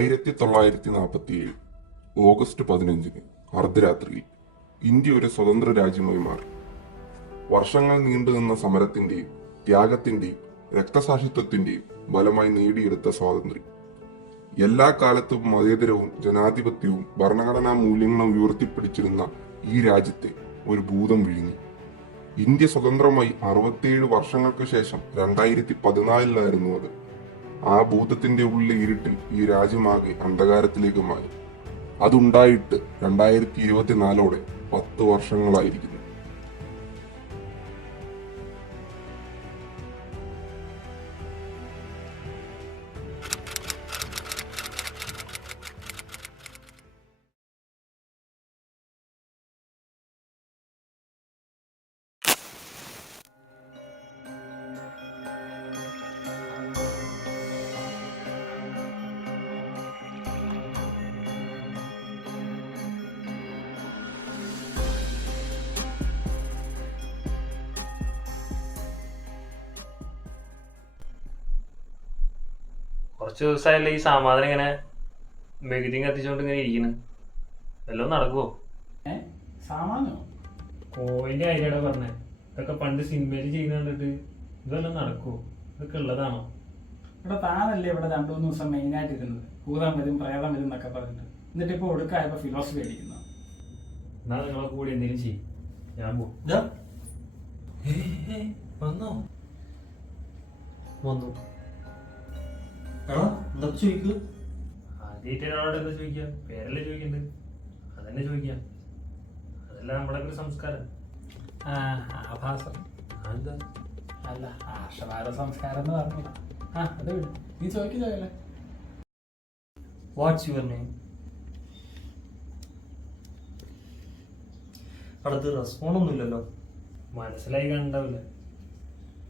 ആയിരത്തി തൊള്ളായിരത്തി നാൽപ്പത്തി ഏഴ് ഓഗസ്റ്റ് പതിനഞ്ചിന് അർദ്ധരാത്രിയിൽ ഇന്ത്യ ഒരു സ്വതന്ത്ര രാജ്യമായി മാറി. വർഷങ്ങൾ നീണ്ടുനിന്ന സമരത്തിന്റെയും ത്യാഗത്തിന്റെയും രക്തസാക്ഷിത്വത്തിന്റെയും ബലമായി നേടിയെടുത്ത സ്വാതന്ത്ര്യം. എല്ലാ കാലത്തും മതേതരവും ജനാധിപത്യവും ഭരണഘടനാ മൂല്യങ്ങളും ഉയർത്തിപ്പിടിച്ചിരുന്ന ഈ രാജ്യത്തെ ഒരു ഭൂതം വിഴുങ്ങി. ഇന്ത്യ സ്വതന്ത്രമായി അറുപത്തിയേഴ് വർഷങ്ങൾക്ക് ശേഷം രണ്ടായിരത്തി പതിനാലിലായിരുന്നു അത്. ആ ഭൂതത്തിന്റെ ഉള്ളിലെ ഇരുട്ടിൽ ഈ രാജ്യമാകെ അന്ധകാരത്തിലേക്ക് മാറി. അതുണ്ടായിട്ട് രണ്ടായിരത്തി ഇരുപത്തിനാലോടെ പത്ത് വർഷങ്ങളായിരിക്കുന്നു. കുറച്ച് ദിവസമായല്ലേ ഈ സമാധാനം ഇങ്ങനെ മെഴുകുതി കത്തിച്ചോണ്ട് ഇങ്ങനെ ഇരിക്കുന്നു വല്ലതും നടക്കുവോ? സാമാനോ കോയിന്റെ കാര്യമാണ് പറഞ്ഞത് ഇതൊക്കെ പണ്ട് സിനിമയിൽ ചെയ്യുന്ന കണ്ടിട്ട് ഇതെല്ലാം നടക്കുവോ? ഇതൊക്കെ ഉള്ളതാണോ? ഇവിടെ താനല്ലേ ഇവിടെ രണ്ടു മൂന്ന് ദിവസം മെയിനായിട്ട് ഇരുന്നത് ഭൂതം വരും പ്രേതം വരും എന്നൊക്കെ പറഞ്ഞിട്ട്. എന്നിട്ട് ഇപ്പൊ ഒടുക്കായപ്പോ ഫിലോസഫി അടിക്കുന്നു എന്നാ നിങ്ങളെ കൂടി എന്തെങ്കിലും ചെയ്യും. ഞാൻ പോകും വന്നോ? വന്നു. എടാ എന്താ ചോദിക്കൂ? ആദ്യമായിട്ട് ഒരാളോട് എന്താ ചോദിക്കുക പേരല്ലേ ചോദിക്കണ്ട്? അതന്നെ ചോദിക്കാം. അതല്ല നമ്മളെ ഒരു സംസ്കാരം? ആ ആഭാസം. അതെന്താ? അല്ല സംസ്കാരം എന്ന് ആ അത് വിട്. നീ ചോദിക്കില്ലേ വാട്ട്സ് യുവർ നെയിം അടുത്ത് റെസ്പോണ്ടൊന്നുമില്ലല്ലോ മനസ്സിലായി കണ്ടാവില്ല.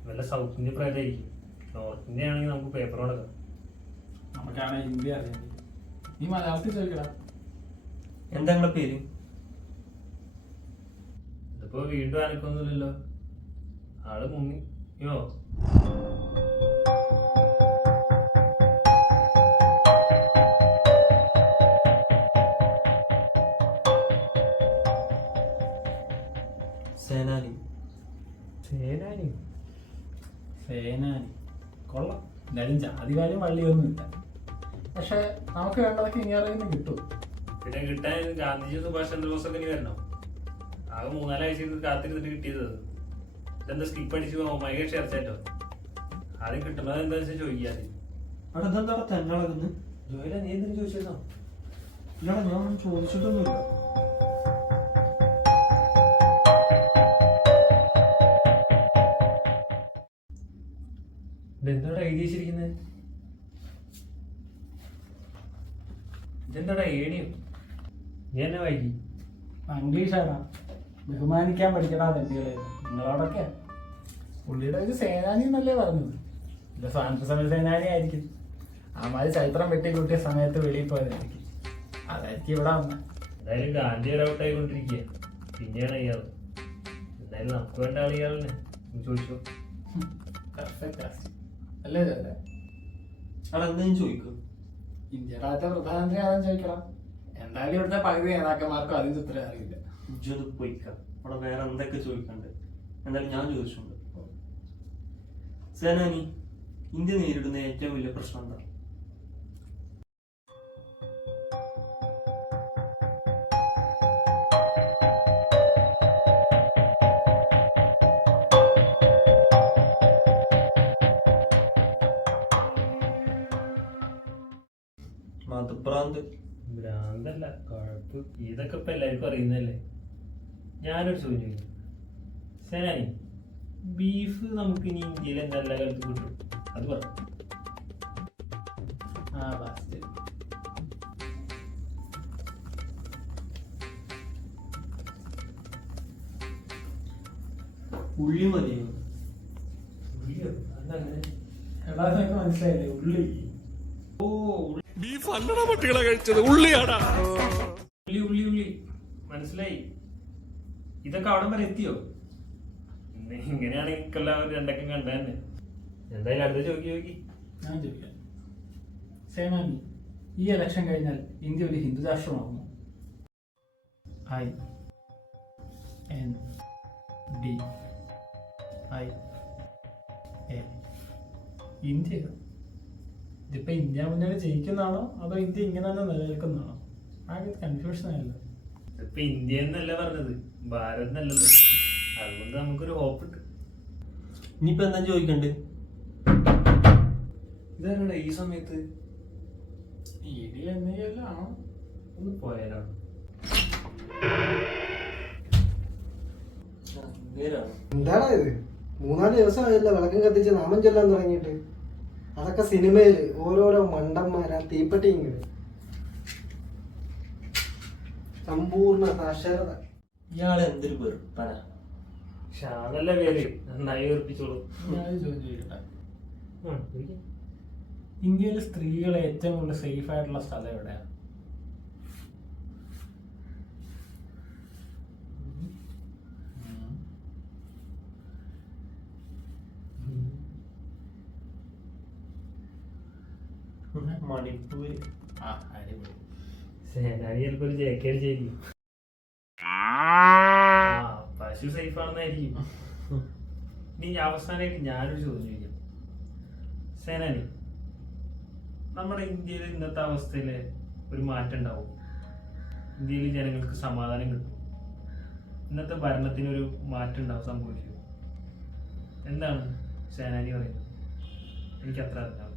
വല്ല സൗത്ത് ഇന്ത്യ നോർത്തിന്റെ നോർത്ത് ഇന്ത്യ ആണെങ്കിൽ നമുക്ക് പേപ്പർ കൊടുക്കാം നമുക്കാണ് ഹിന്ദി അറിയാം നീ മലയാളത്തിൽ ചോദിക്കടാ. എന്താ നിങ്ങളെ പേര്? ഇതിപ്പോ വീണ്ടും അനക്കൊന്നുമില്ലല്ലോ. ആൾ മുങ്ങിയോ സേനാനി. സേനാനി? സേനാനി. കൊള്ളാം. എന്തായാലും ജാതി കാര്യം വള്ളിയൊന്നുമില്ല പക്ഷെ നമുക്ക് വേണ്ടതൊക്കെ ഇങ്ങനെ നിന്ന് കിട്ടും. പിന്നെ കിട്ടാൻ ഗാന്ധിജി സുഭാഷ് ചന്ദ്രബോസൊക്കെ ഇനി വരണം. ആകെ മൂന്നാലാഴ്ച കാത്തിരുന്നിട്ട് കിട്ടിയത്. ഇതെന്താ സ്കിപ്പ് അടിച്ച് ഭയങ്കര ചേർച്ചായിട്ടോ ആദ്യം കിട്ടുന്നത് എന്താ വെച്ചാൽ ചോദിക്കാതെ അവിടെ ഇതെന്താ തെന്നളകുന്നു ജോയില നീ എന്തിനു ചോദിച്ചോ ഇല്ല ഞാൻ ചോദിച്ചിട്ടൊന്നുമില്ല. ഇതെന്താടാ എഴുതി വെച്ചിരിക്കുന്നത് ഇതെന്താടാ ഏണിയോ? നീ എന്നെ വൈകി ഇംഗ്ലീഷാടാ. ബഹുമാനിക്കാൻ പഠിക്കടാ തെറ്റുകളെ നിങ്ങളോടൊക്കെ പുള്ളിയുടെ ഒരു സേനാനി എന്നല്ലേ പറഞ്ഞത്? ഇത് സ്വാതന്ത്ര്യ സമര സേനാനി ആയിരിക്കും. അമ്മാര് ചരിത്രം വെട്ടിക്കൂട്ടിയ സമയത്ത് വെളിയിൽ പോയതായിരിക്കും. അതായിരിക്കും ഇവിടെ അമ്മ എന്തായാലും ഗാന്ധി ഇടപെട്ടായിക്കൊണ്ടിരിക്കുക പിന്നെയാണ് ഇയാൾ എന്തായാലും നമുക്ക് വേണ്ട ആൾ ഇയാളെ ചോദിച്ചോ. അല്ലേ ചേട്ടൻ? അവിടെ എന്തെങ്കിലും ചോദിക്കും. ഇന്ത്യയുടെ ആദ്യത്തെ പ്രധാനമന്ത്രി ആണെന്ന് ചോദിക്കണം. എന്തായാലും ഇവിടുത്തെ പകുതി നേതാക്കന്മാർക്കും അതിന് ഉത്തരം അറിയില്ല. ഇജ്ജത് പോയിക്കാം. അവിടെ വേറെ എന്തൊക്കെ ചോദിക്കണ്ട്? എന്തായാലും ഞാൻ ചോദിച്ചിട്ടുണ്ട്. സേനാനി ഇന്ത്യ നേരിടുന്ന ഏറ്റവും വലിയ പ്രശ്നം എന്താ ഭ്രാന്ത് ഭ്രാന്തല്ല കുഴപ്പ് ഇതൊക്കെ ഇപ്പൊ എല്ലാവർക്കും അറിയുന്നല്ലേ ഞാനൊരു ചോദ്യം സേനാനി ബീഫ് നമുക്ക് ഇനി ഇന്ത്യയിൽ എന്തെല്ലാം കാലത്ത് കിട്ടും? അത് പറ. ആ ഉള്ളി മതിയോ ഉള്ളിയോ? അതെന്താ അങ്ങനെ? എടാ മനസ്സിലായില്ലേ? ഉള്ളി. ഓ ഉള്ളി ബീഫ് അല്ലടാ പട്ടികളെ കഴിച്ചത്. ഉള്ളിയാടാ. ഉള്ളി ഉള്ളി ഉള്ളി. മനസ്സിലായി? ഇതൊക്കെ അവിടെ വരെ എത്തിയോ? ഇങ്ങനെയാണെങ്കിൽ എല്ലാവരും രണ്ടൊക്കെ കണ്ട തന്നെ. എന്തായാലും അടുത്ത ചോക്കി ചോക്കി. ഞാൻ ചോദിക്കാം. സേനാനി ഈ ഇലക്ഷൻ കഴിഞ്ഞാൽ ഇന്ത്യ ഒരു Hindu രാഷ്ട്രമാകുന്നു I N D I A. India ഇതിപ്പോ ഇന്ത്യ മുന്നണി ജയിക്കുന്നതാണോ അതോ ഇന്ത്യ ഇങ്ങനെ തന്നെ നിലനിൽക്കുന്നതാണോ? ആകെ കൺഫ്യൂഷൻ ആയല്ലോ. ഇപ്പൊ ഇന്ത്യ എന്നല്ല പറഞ്ഞത്? ഭാരത് എന്നല്ലല്ലോ. അതുകൊണ്ട് നമുക്കൊരു ഹോപ്പ് ഉണ്ട്. ഇനിയിപ്പോ എന്താ ചോദിക്കണ്ട്? ഇതാരുടെ ഈ സമയത്ത്? ഇടി എന്തെങ്കിലും ആണോ ഒന്ന് പോയാലോ? എന്താണ് ഇത്? മൂന്നാൽ ദിവസമായല്ലോ വിളക്കം കത്തിച്ച് നാമം ചൊല്ലാൻ തുടങ്ങിയിട്ട്. അതൊക്കെ സിനിമയിൽ ഓരോരോ മണ്ടന്മാരാ തീപ്പെട്ടിങ്ങൾ സമ്പൂർണ സാക്ഷരത. ഇയാളെ എന്തൊരു വെറുപ്പന ഷാനല്ല പേര്? നന്നായി വെറുപ്പിച്ചോളൂ ഇന്ത്യയിലെ സ്ത്രീകളെ ഏറ്റവും കൂടുതൽ സേഫ് ആയിട്ടുള്ള സ്ഥലം എവിടെയാണ്? മണിപ്പൂര്. ചിലപ്പോ ജേക്കേട് ചെയ്യും ആ പശു സേഫ് ആണെന്നായിരിക്കും. ഇനി അവസാനമായിട്ട് ഞാനൊരു ചോദ്യം ചോദിക്കാം. സേനാനി നമ്മുടെ ഇന്ത്യയിൽ ഇന്നത്തെ അവസ്ഥയിൽ ഒരു മാറ്റം ഉണ്ടാവും? ഇന്ത്യയിൽ ജനങ്ങൾക്ക് സമാധാനം കിട്ടും ഇന്നത്തെ ഭരണത്തിനൊരു മാറ്റം ഉണ്ടാവും സംഭവിക്കും എന്താണ് സേനാനി പറയുന്നത്? എനിക്ക് അത്ര അറിഞ്ഞാൽ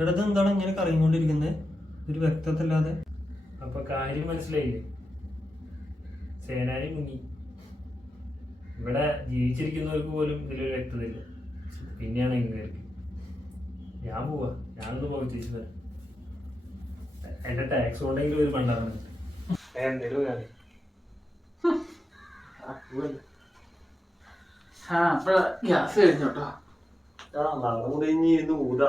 ഇടത് എന്താണ് ഇങ്ങനെ കറങ്ങിക്കൊണ്ടിരിക്കുന്നത്? ഒരു വ്യക്തത ഇല്ലാതെ അപ്പൊ കാര്യം മനസ്സിലായില്ലേ സേനാനി മുങ്ങി. ഇവിടെ ജീവിച്ചിരിക്കുന്നവർക്ക് പോലും ഇതിലൊരു വ്യക്തതയില്ല. പിന്നെയാണ് ഇങ്ങേർക്ക്. ഞാൻ പോവാ. ഞാനൊന്ന് പോയി തിരിച്ചു എന്റെ ടാക്സ് കൊണ്ടെങ്കിലും ഒരു പണ്ടാണ് എന്തേലും കാര്യം. ആ അപ്പഴാ ഗ്യാസ് കഴിഞ്ഞോട്ടോ നാളെ കൂടെ ഇനി ഇരുന്ന് ഊതാ.